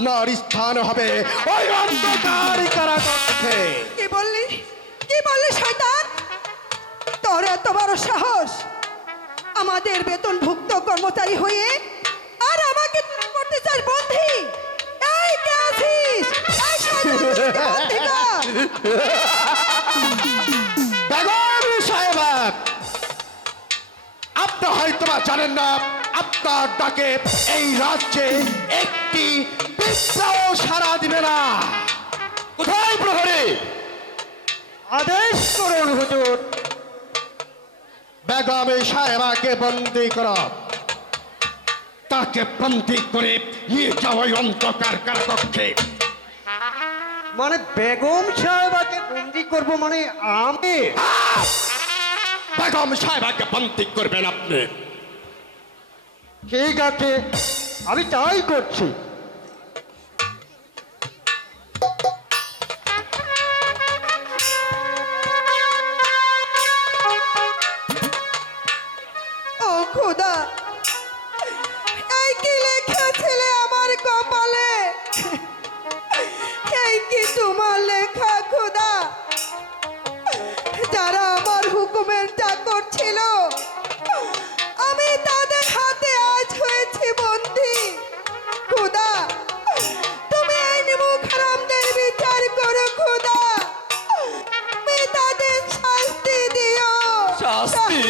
আপনার স্থান হবে ওই অন্ধকার কারাকক্ষে। কি বললি শয়তান? তোর এত বড় সাহস আমাদের বেতনভুক্ত কর্মচারী হয়ে আর আমাকে তুই করতে চাস বন্ধি? এই কে আছিস? এই শয়তান থেকে! বেগম সাহেবা, আপনি হয়তো বা জানেন না, আপনার ডাকে এই রাজ্যে একটি পিঁপড়াও সাড়া দিবে না। কোথায় প্রহরী? আদেশ করুন হুজুর। বেগম সাহেবাকে বন্দি কর, তাকে বন্দি করে নিয়ে যাও ওই অন্ধকার কারাকক্ষে। মানে বেগম সাহেবাকে বন্দি করব মানে আমি? বেগম সাহেবাকে বন্দি করবেন আপনি। ঠিক আছে, আমি তাই করছি। ও খোদা, এই কি লেখা আমার কপালে? এই কি তোমার লেখা খোদা? যারা আমার হুকুমের চাকর ছিল আমি তাদের হাতে আজ হয়েছি বন্দী। খোদা, তুমি এই নিমুখ হারামদের বিচার করো খোদা, তুমি তাদের শাস্তি দিও। শাস্তি?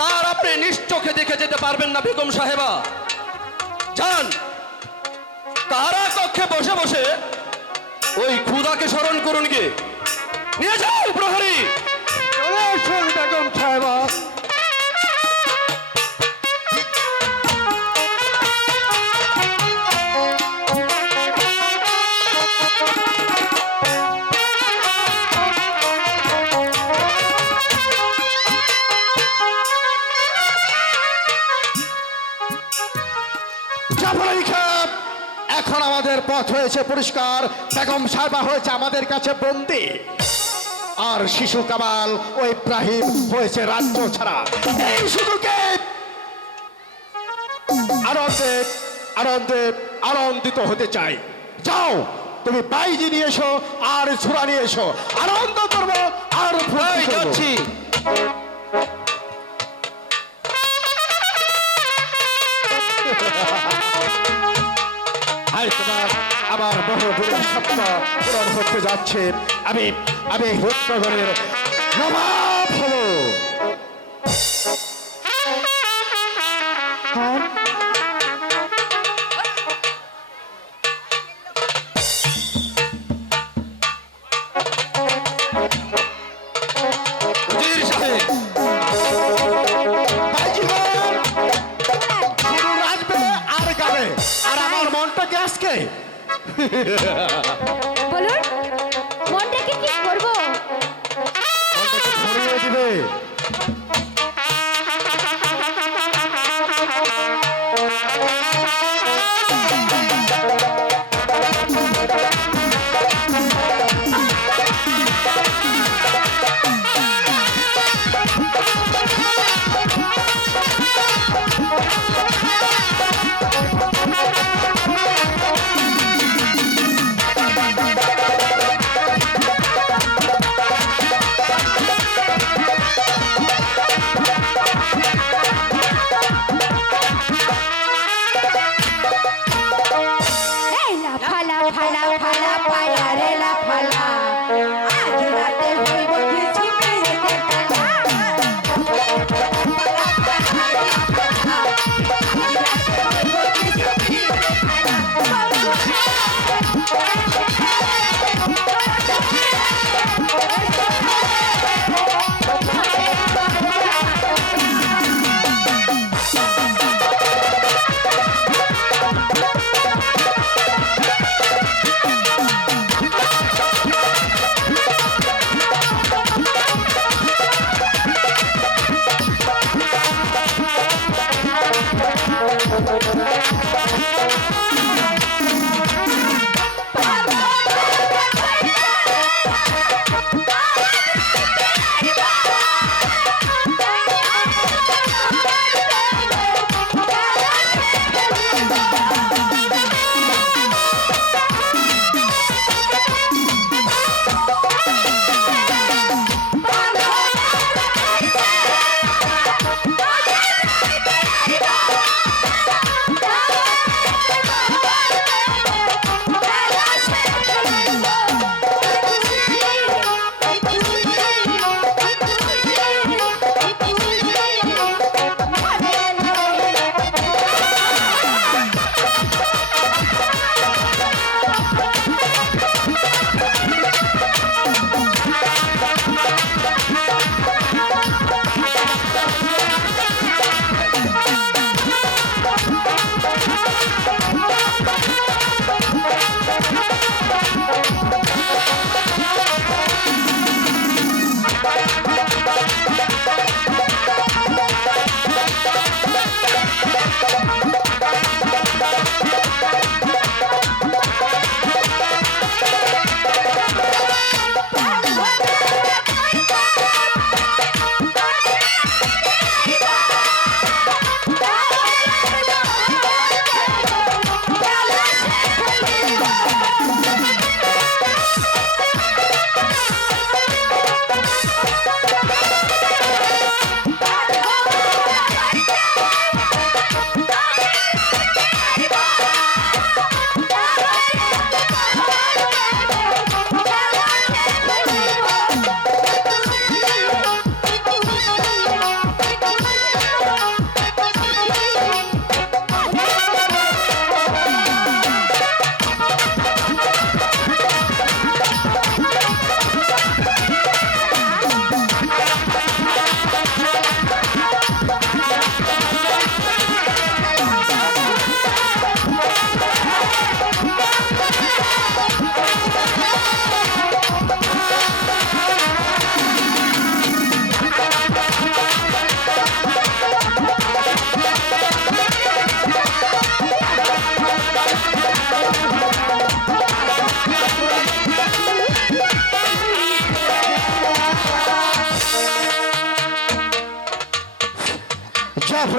তার আপনি নিশ্চোখে দেখে যেতে পারবেন না বেগম সাহেবা। যান, কারা কক্ষে বসে বসে ওই খুদাকে স্মরণ করুন গিয়ে। নিয়ে যাও প্রহরী। চলে আসুন বেগম সাহেবা। এখন আমাদের পথ হয়েছে পরিষ্কার। বেগম সাহেবা হয়েছে আমাদের কাছে বন্দী, আর শিশু কামাল ও ইব্রাহিম হয়েছে রাজ্য ছাড়া। এই সুযোগে আনন্দিত হতে চাই। যাও, তুমি বাইজি নিয়ে এসো আর ছোড়া নিয়ে এসো, আনন্দ করবো আর যাচ্ছি। আমার বহুদিনের স্বপ্ন পূরণ হতে যাচ্ছে। আমি রূপনগরের নবাব হব। বীর সাহেব, নাচবে আর গাবে, আর আমার মনটাকে আজকে বলুন, মনটাকে কি করবো? ভরিয়ে দিবে। এই লাফালা ফালা ফালা পায়া রে লাফালা, আজ রাতে হইব কিছু পেয়েতে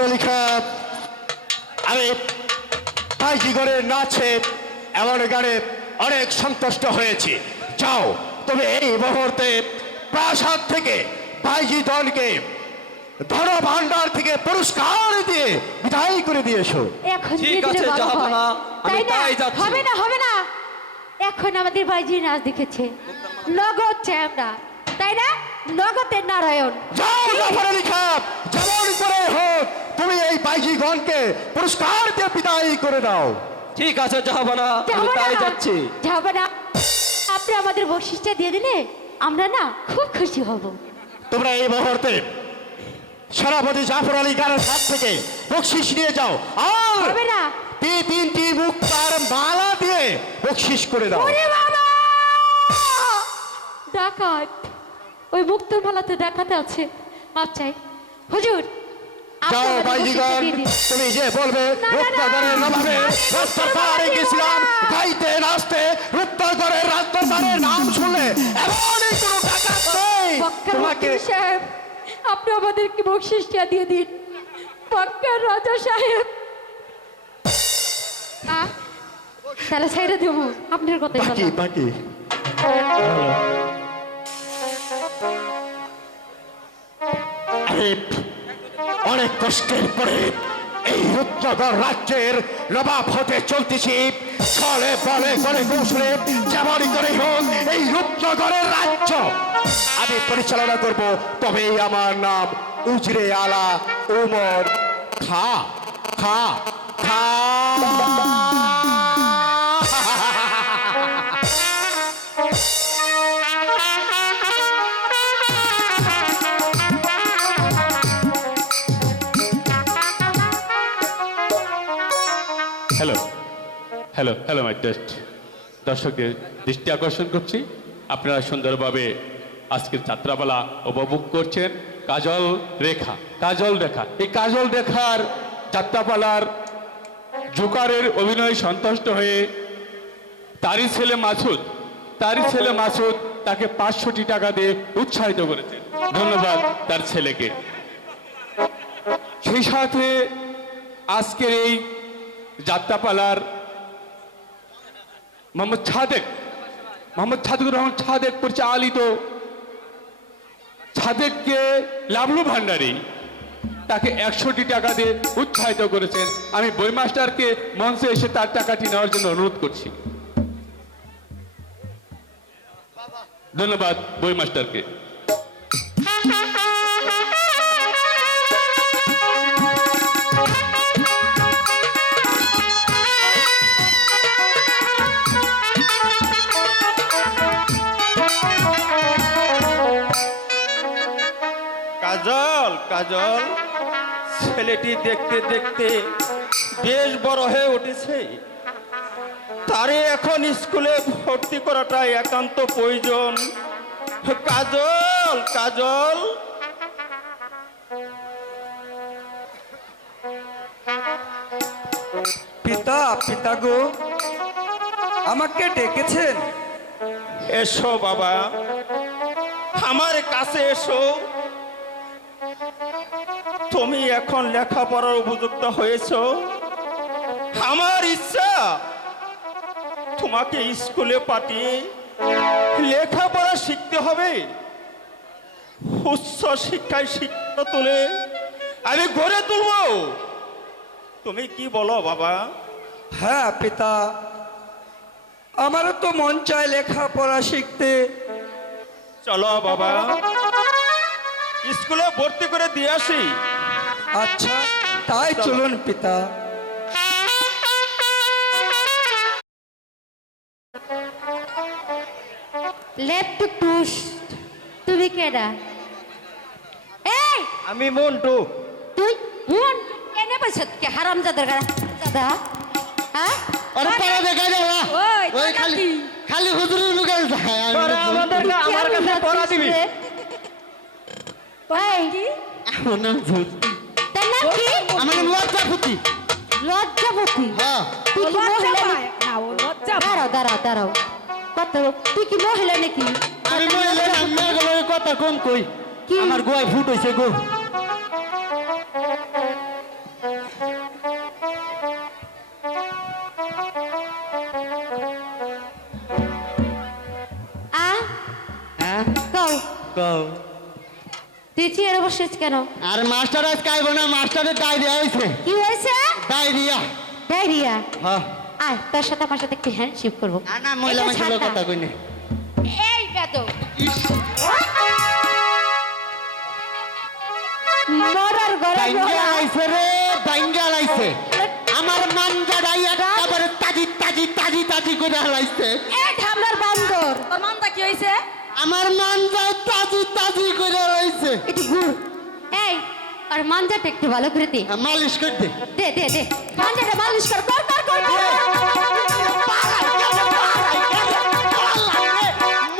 আলী খান, আমি ভাইজিগণের নাচে এমন গানে অনেক সন্তুষ্ট হয়েছি। যাও তবে এই মুহূর্তে প্রাসাদ থেকে ভাইজি দলকে ধন ভান্ডার থেকে পুরস্কার দিয়ে বিদায় করে দিয়েছো। এখন ঠিক দিয়ে দিলে আছে, ভালো হয়। জাহাপনা, আমি তাই না? তাই যাচ্ছি। হবে না হবে না, এখন আমাদের ভাইজি নাচ দেখেছে, নগদ চাই আমরা, তাই না? নগদের নারায়ণ। যাও জাফর আলী খান, যেমন করে হোক তুমি এই ভাইজিগণকে পুরস্কার দিয়ে বিদায় করে দাও। ঠিক আছে জাহাপনা, আমি যাবো তাই না, যাচ্ছি। যাবো না। আপনি আমাদের বকশিসটা দিয়ে দিলে আমরা না খুব খুশি হব। তোমরা এই মুহূর্তে সেনাপতি জাফর আলী খানের হাত থেকে বকশিস নিয়ে যাও, আর হবে না। তিনটি মুক্তার মালা দিয়ে বকশিস করে দাও। ওরে বাবা! ডাকাত, ওই মুক্তোর মালাতে ডাকাতে আছে। মাপ চাই হুজুর, আপনি যাও আমাদের ভাইজিগণ, বকশিসটা দিয়ে দিন। তুমি যে বলবে না, না, রূপনগরের নবাবে আমি রাস্তার রূপনগর পাড়ে দিব গেছিলাম, না। গাইতে নাচতে রূপনগরের রাস্তার পাড়ের নাম শুনলে এমনই কোনো ডাকাত নেই বক্কার তোমাকে। উকিল সাহেব, আপনি আমাদেরকে বকশিসটা দিয়ে দিন। বক্কার রাজা সাহেব, তাহলে সাইডে দেব আপনার কথাই বাকি বললাম। বাকি আরে, অনেক কষ্টের পরে এই রূপনগর রাজ্যের নবাব হতে চলতেছি, ছলে বলে গলে কৌশলে যেমনই করে হোক এই রূপনগরের রাজ্য আমি পরিচালনা করব। তবেই আমার নাম উজরে আলা উমর খা খা খা। Hello hello hello my test, দর্শকদের দৃষ্টি আকর্ষণ করছি, আপনারা সুন্দরভাবে আজকের যাত্রাপালা উপভোগ করছেন। কাজল রেখা, কাজল রেখা, এই কাজল রেখার যাত্রাপালার জোকারের অভিনয় সন্তুষ্ট হয়ে তারই ছেলে মাসুদ তাকে 500টি টাকা দিয়ে উৎসাহিত করেছেন। ধন্যবাদ তার ছেলেকে। সেই সাথে আজকের এই যাত্রাপালার মোহাম্মদ ছাদেকুর রহমান ছাদেক পরিচালিত ছাদেককে লাভলু ভান্ডারী তাকে 100টি টাকা দিয়ে উৎসাহিত করেছেন। আমি বই মাস্টারকে মঞ্চে এসে তার টাকাটি নেওয়ার জন্য অনুরোধ করছি। ধন্যবাদ বই মাস্টারকে। কাজল, কাজল, ছেলেটি দেখতে দেখতে বেশ বড় হয়ে উঠেছে, তারে এখন স্কুলে ভর্তি করাটা একান্ত প্রয়োজন। কাজল, কাজল, পিতা গো, আমাকে ডেকেছেন? এসো বাবা, আমার কাছে এসো। তুমি এখন লেখাপড়ার উপযুক্ত হয়েছো। আমার ইচ্ছা তোমাকে স্কুলে পাঠিয়ে লেখাপড়া শিখতে হবে, উচ্চ শিক্ষায় শিক্ষা তুলে আমি গড়ে তুলবো। তুমি কি বলো বাবা? হ্যাঁ পিতা, আমারও তো মন চায় লেখাপড়া শিখতে। চলো বাবা, স্কুলে ভর্তি করে দিয়ে আসি। আচ্ছা, তাই চলুন পিতা। Left push. তুমি কেডা? এই আমি মন্টু। তুই মন এনে বসে কে হারামজাদার গাড়া দাদা? হ্যাঁ, আরে পারা দেখা যাওয়া ওই ওই খালি খালি হুজুরের লুকে তোরা আমাদেরকে আমার কাছে পড়া দিবি। আমার নাম কি? আমার নাম লজ্জাপতি। লজ্জাপতি। হ্যাঁ, তুই কি মহিলা নাকি? দাঁড়াও কত, তুই কি মহিলা নাকি? আমি মহিলা না, মেয়েগুলোর কথা কম কই। কি? আমার গোয়ায় ফুট হইছে গো। তুই চেয়ারে বসেছিস কেন? আর মাস্টার আজ খাইব না, মাস্টারের ডায়রিয়া হয়েছে। কি হয়েছে? ডায়রিয়া। ডায়রিয়া? হ্যাঁ। আয় তোর সাথে আমার সাথে একটু হ্যান্ডশেক করবো। না না, মহিলা এটা মানুষের ছাড় না। কথা কইনি। এই বেদব মরার ঘরে বাইঙ্গা মরা। আইছে রে, বাইঙ্গা আইছে। আমার মানজা ডাইয়া তারপরে তাজি তাজি তাজি তাজি করে হালাইছে। এই ঢামলার বান্দর, তোর মানটা কি হয়েছে? আমার মানজা তাজি তাজি করে হালাইছে। একটু ঘুর। এই আর মাঞ্জাটা একটু ভালো করে দে। মালিশ কর দে। দে দে দে মাঞ্জাটা মালিশ কর কর কর কর কর।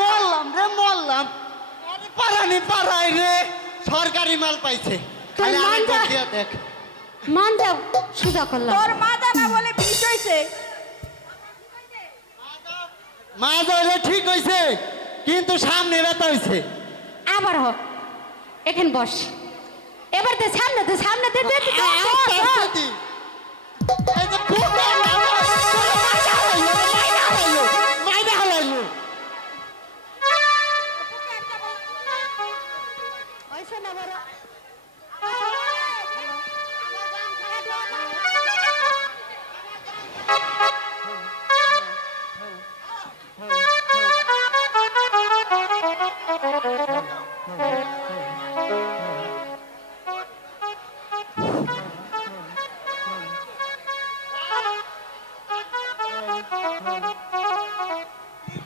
মরলাম রে, মরলাম। আরে পারানি পারাই রে, সরকারি মাল পাইছে। খালি তোর আরেকবার মানজা- দিয়া দেখ। মাঞ্জা সুদা করলাম। তোর মাজা না বলে বিষ হয়েছে। মা যাইলে ঠিক হইছে, কিন্তু সামনে ব্যথা হইছে। আবার হ, এখানে বস। এবার দে সামনে দে, সামনে দে দে দে, দে, দে, দে। এই যে ভূতের মাইনা হালাইলো। হইছে না বড়?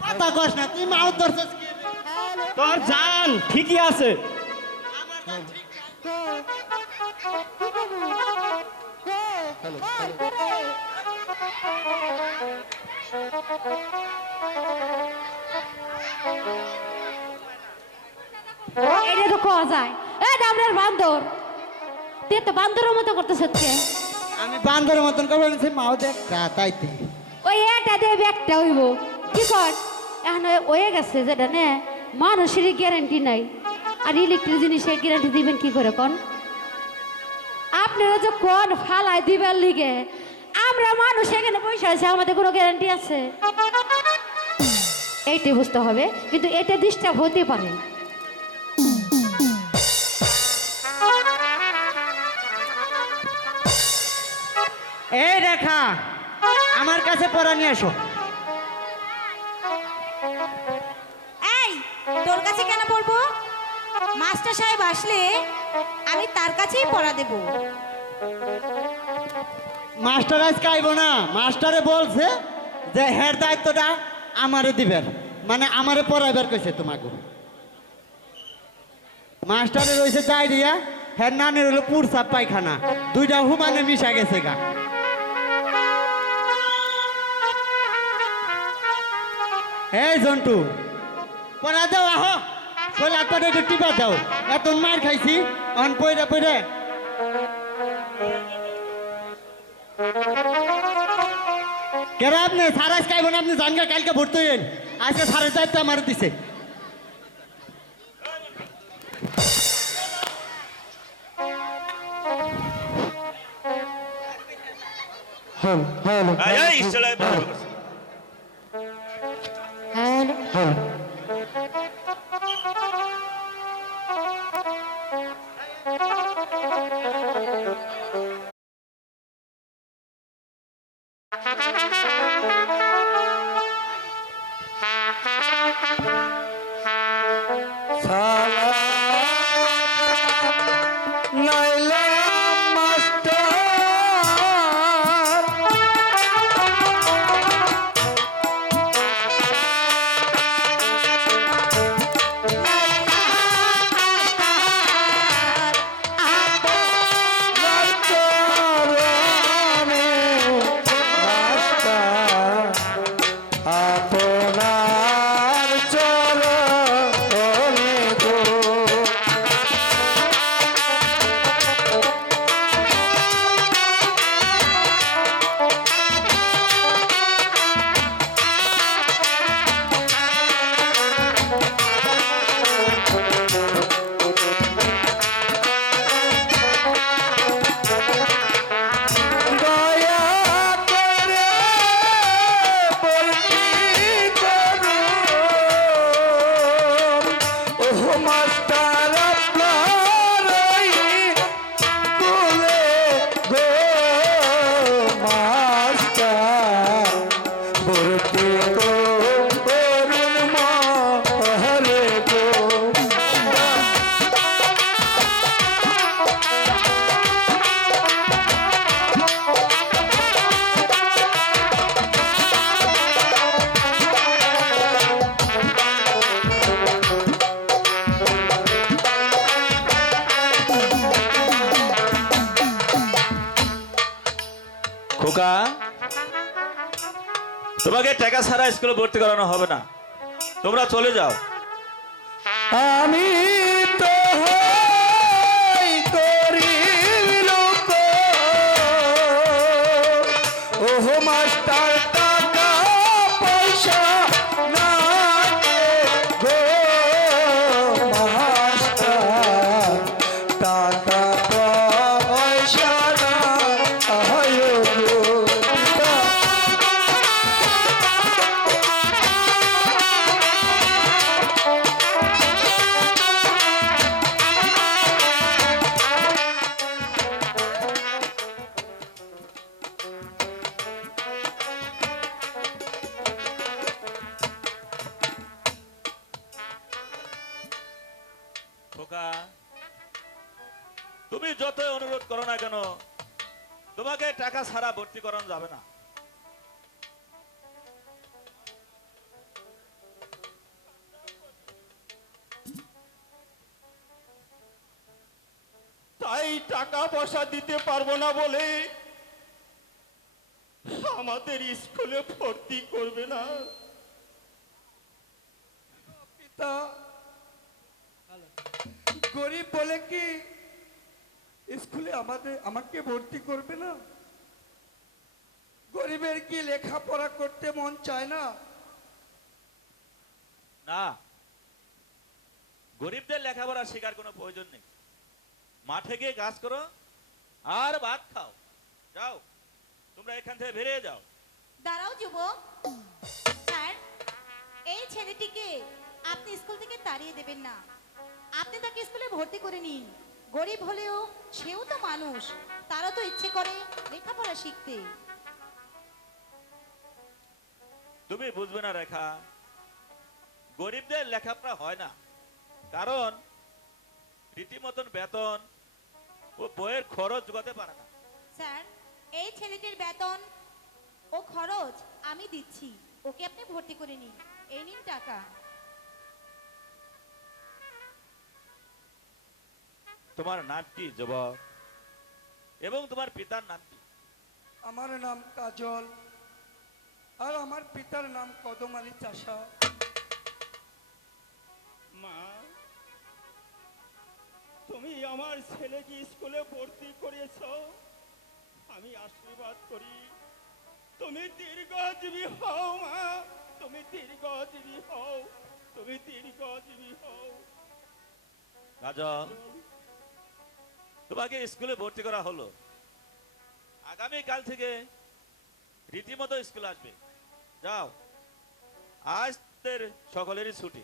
কথা কস না, তুই মাও ধরছিস কি? তোর জান ঠিকই আছে। এটা তো কোয়া যায়। এই ঢামলার বান্দর, তুই তো বান্দরের মতো করতেছ হচ্ছে। আমি বান্দরের মতন করবো না, মাও দেখ তাইতে। ওই এটা দিয়ে ব্যাগটা হইব কি কর। এখন হয়ে গেছে যেটা নে, মানুষেরই গ্যারান্টি নাই, আর ইলেকট্রিক জিনিসের গ্যারান্টি দিবেন কি করে কোন? আপনারা যে কোন ফালাই দিবার লিগে, আমরা মানুষ এখানে পয়সা আছে, আমাদের কোনো গ্যারান্টি আছে? এইটাই বুঝতে হবে, কিন্তু এটা ডিস্টার্ব হতে পারে। এই রেখা, আমার কাছে পড়া নিয়ে এসো। এই তোর কাছে কেন পড়বো? মাস্টার সাহেব আসলে আমি তার কাছেই পড়া দেব। মাস্টার আজ খাইব না, মাস্টারে বলছে যে হের দায়িত্বটা আমারে দিবেন, মানে আমারে পড়াইবার কইছে তোমাকে। মাস্টারে রয়েছে ডায়রিয়া, হের নানের হলো পুরসাপ পায়খানা, দুইটা হুমানে মিশা গেছে গা। এই জন্টু, পড়া দাও, আহ শোলা করে একটু টিপা দাও। এত মার খাইছি, অন পইরা পইরা। কেরা আপনি সারাস খাইব না, আপনি জানগা কালকে ভর্তি হইন। আজকে সারের দায়িত্ব আমার দিছে। এই চলে ভালো করছে। হ্যালো, নাইলে মাস্টার তোমাকে টাকা ছাড়া স্কুলে ভর্তি করানো হবে না, তোমরা চলে যাও। আমি তো হই গরিব লোক, ওহ মাস্টার টাকা পয়সা না গো মাস্টার, টাকা পয়সা না হয় গো পিতা। খোকা, তুমি যতই অনুরোধ করো না কেন, তোমাকে টাকা ছাড়া ভর্তি করানো যাবে না। তাই টাকা পয়সা দিতে পারবো না বলে আমাদের স্কুলে ভর্তি করবে না। পিতা গরিব বলে কি স্কুলে আমাকে ভর্তি করবে না? গরিবের কি লেখাপড়া করতে মন চায় না? না, গরিবদের লেখাপড়া শেখার কোনো প্রয়োজন নেই। মাঠে গিয়ে কাজ করো আর ভাত খাও। যাও, তোমরা এখান থেকে বেরিয়ে যাও। দাঁড়াও যুবক। স্যার, এই ছেলেটিকে আপনি স্কুল থেকে তাড়িয়ে দেবেন না, আপনি তাকে স্কুলে ভর্তি করে নিন। গরিব হলেও সেও তো মানুষ, তারা তো ইচ্ছে করে লেখাপড়া শিখতে। তুমি বুঝবে না রেখা, গরিবদের লেখাপড়া হয় না, কারণ রীতিমতন বেতন ও বইয়ের খরচ জোগাতে পারে না। স্যার, এই ছেলেটির বেতন ও খরচ আমি দিচ্ছি, ওকে আপনি ভর্তি করে নিন। এই নিন টাকা। তোমার নাম কি যুবক, এবং তোমার পিতার নাম কি? আমার নাম কাজল, আর আমার পিতার নাম কদম আলী চাষা। মা, তুমি আমার ছেলেকে স্কুলে ভর্তি করিয়েছ, আমি আশীর্বাদ করি তুমি দীর্ঘজীবী হও মা, তুমি দীর্ঘজীবী হও, তুমি দীর্ঘজীবী হও। কাজল, তোমাকে স্কুলে ভর্তি করা হলো, আগামী কাল থেকে রীতিমতো স্কুল আসবে। যাও, আজ সকলেরই ছুটি।